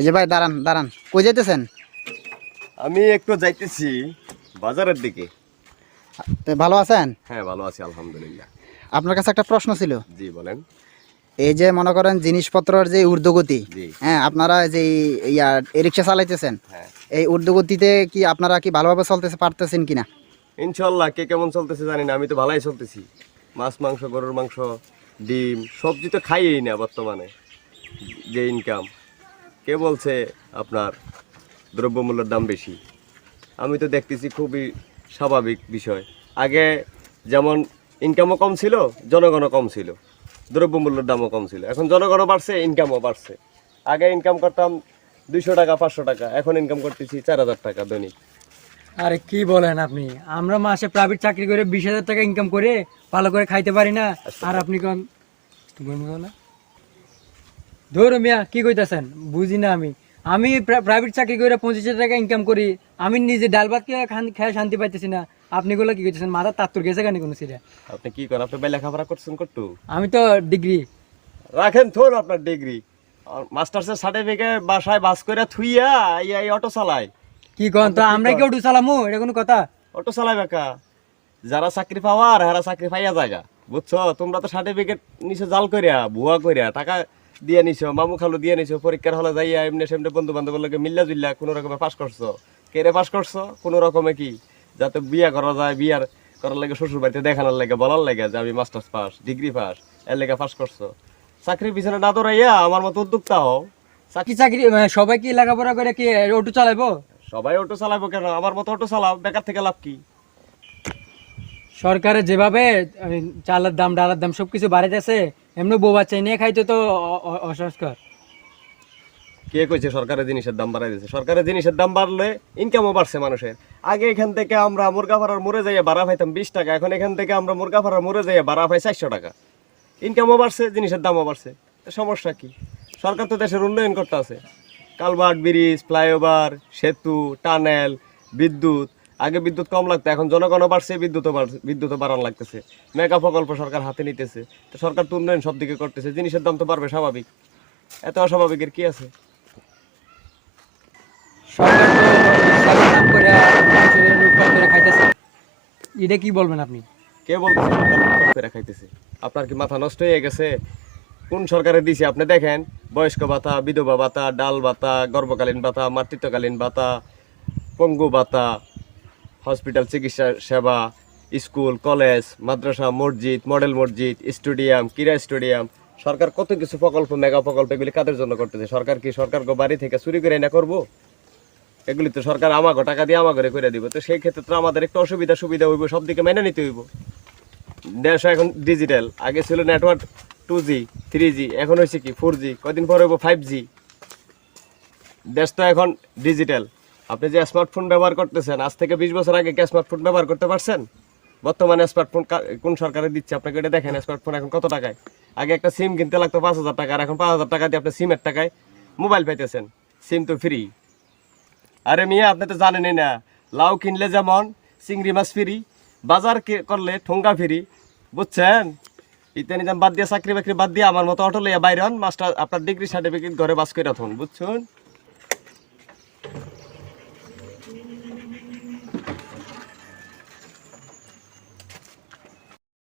এই যে ভাই দাঁড়ান দাঁড়ান, কই যাইতেছেন? আমি একটু যাইতেছি বাজারের দিকে। তো ভালো আছেন? হ্যাঁ, ভালো আছি আলহামদুলিল্লাহ। আপনার কাছে একটা প্রশ্ন ছিল। জি বলেন। এই যে মনে করেন জিনিসপত্রের যে ঊর্ধ্বগতি, জি। হ্যাঁ আপনারা যে রিক্সা চালাইতেছেন, হ্যাঁ, এই ঊর্ধ্বগতিতে কি আপনারা কি ভালোভাবে চলতেছে পারতেছেন কিনা? ইনশাল্লাহ। কে কেমন চলতেছে জানি না, আমি তো ভালোই চলতেছি। মাছ মাংস, গরুর মাংস, ডিম, সবজি তো খাইই না বর্তমানে। যে ইনকাম, কে বলছে আপনার দ্রব্যমূল্যের দাম বেশি? আমি তো দেখতেছি খুবই স্বাভাবিক বিষয়। আগে যেমন ইনকামও কম ছিল, জনগণও কম ছিল, দ্রব্যমূল্যের দামও কম ছিল। এখন জনগণও বাড়ছে, ইনকামও বাড়ছে। আগে ইনকাম করতাম 200 টাকা 500 টাকা, এখন ইনকাম করতেছি 4000 টাকা দৈনিক। আরে কি বলেন আপনি? আমরা মাসে প্রাইভেট চাকরি করে 20,000 টাকা ইনকাম করে ভালো করে খাইতে পারি না, আর আপনি কোন ধরো মিয়া কি কইতাছেন? বুঝি না আমি। আমি প্রাইভেট চাকরি করে 25,000 টাকা ইনকাম করি, আমি নিজে ডাল ভাত খেয়ে শান্তি পাইতেছি না। আপনি গুলো কি কইতেছেন? মাথা তাত্তর গেছে কেন কোনো সিরিয়া? আপনি কি করেন? আপনি ভাই লেখাপড়া করছেন কট্টু? আমি তো ডিগ্রি। রাখেন থোন আপনার ডিগ্রি, মাস্টার্সের সার্টিফিকেট বাসায় বাস করে থুইয়া এই অটো চালায়। কি কন তো? আমরা কি ওটু চালামু? এটা কোনো কথা? অটো চালায় বেকা। যারা চাকরি পাওয়ার এরা চাকরি পাইয়া জায়গা, বুঝছো? তোমরা তো সার্টিফিকেট নিছো জাল করিয়া, ভুয়া করিয়া, টাকা দিয়ে নিছো, মামু খালু দিয়ে নিছো, পরীক্ষার হলে যাইয়া এমনি সেমনি বন্ধু বান্ধবের লোকে মিল্লা জুল্লা কোনো রকমে পাস করছো। কেরে পাস করছো? কোনো রকমে কি যাতে বিয়া করা যায়, বিয়ার করার লাগে শ্বশুর বাড়িতে দেখানোর লাগে, বলার লাগে যে আমি মাস্টার্স পাস, ডিগ্রি পাস, এর লেগে পাস করছো। চাকরির পিছনে না দৌড়াইয়া আমার মতো উদ্যোক্তা হও। কি চাকরি সবাই কি লেখাপড়া করে কি ওটু চালাইবো? সবাই অটো চালাবো কেন? আমার মতো অটো চালাও, বেকার থেকে লাভ কি? সরকারের যেভাবে চালের দাম ডালের দাম সবকিছু বাড়াইতেছে, এমনি বউ বাচ্চা নিয়ে খাইতে তো অসংস্কার। কে কইছে সরকারের জিনিসের দাম বাড়াই দিয়েছে? সরকারের জিনিসের দাম বাড়লে ইনকামও বাড়ছে মানুষের। আগে এখান থেকে আমরা মুরগা ফাড়ার মরে যাইয়া ভাড়া পাইতাম 20 টাকা, এখন এখান থেকে আমরা মুরগা ফাড়ার মরে যাইয়া ভাড়া পাই 400 টাকা। ইনকামও বাড়ছে, জিনিসের দামও বাড়ছে। তো সমস্যা কি? সরকার তো দেশের উন্নয়ন করতে আছে। কালভার্ট, ব্রিজ, ফ্লাইওভার, সেতু, টানেল, বিদ্যুৎ। আগে বিদ্যুৎ কম লাগতো, এখন জনগণও বাড়ছে, বিদ্যুৎও বাড়ানো লাগতেছে। মেগা প্রকল্প সরকার হাতে নিতেছে। তো সরকার তো উন্নয়ন সব দিকে করতেছে, জিনিসের দাম তো বাড়বে স্বাভাবিক। এত অস্বাভাবিকের কি আছে? সরকার তো চালের দাম করে মানুষের লুটপাট করে খাইতেছে। এটা কি বলবেন আপনি? কে বলতেছে সরকার লুটপাট করে খাইতেছে? আপনার কি মাথা নষ্ট হয়ে গেছে? কোন সরকারে দিছে আপনি দেখেন। বয়স্ক ভাতা, বিধবা ভাতা, ডাল ভাতা, গর্ভকালীন ভাতা, মাতৃত্বকালীন ভাতা, পঙ্গু ভাতা, হসপিটাল চিকিৎসা সেবা, স্কুল, কলেজ, মাদ্রাসা, মসজিদ, মডেল মসজিদ, স্টেডিয়াম, ক্রীড়া স্টেডিয়াম। সরকার কত কিছু প্রকল্প, মেগা প্রকল্প, এগুলি কাদের জন্য করতেছে? সরকার কি সরকার বাড়ি থেকে চুরি করে না করবো? এগুলি তো সরকার আমাকে টাকা দিয়ে আমাকে করে দিব। তো সেই ক্ষেত্রে তো আমাদের একটু সুবিধা হইব, সব দিকে মেনে নিতে হইব। দেশ এখন ডিজিটাল। আগে ছিল নেটওয়ার্ক 2G 3G, এখন হয়েছে কি 4G, কদিন পরে হইব 5G। দেশ তো এখন ডিজিটাল। আপনি যে স্মার্টফোন ব্যবহার করতেছেন, আজ থেকে 20 বছর আগে কি স্মার্টফোন ব্যবহার করতে পারছেন? বর্তমানে স্মার্টফোন কোন সরকারে দিচ্ছে আপনাকে এটা দেখেন। স্মার্টফোন এখন কত টাকায়? আগে একটা সিম কিনতে লাগতো 5,000 টাকা, আর এখন 5,000 টাকা দিয়ে আপনি সিমের টাকায় মোবাইল পাইতেছেন। সিম তো ফ্রি। আরে মিয়া, আপনি তো জানেনই না, লাউ কিনলে যেমন চিংড়ি মাছ ফ্রি, বাজার করলে ঠোঙ্গা ফ্রি, বুঝছেন? ইত্যাদি বাদ দিয়ে চাকরি বাকরি বাদ দিয়ে আমার মতো অটো লইয়া বাইরে হন, মাস্টার আপনার ডিগ্রি সার্টিফিকেট ঘরে বাস করে রাখুন, বুঝছেন?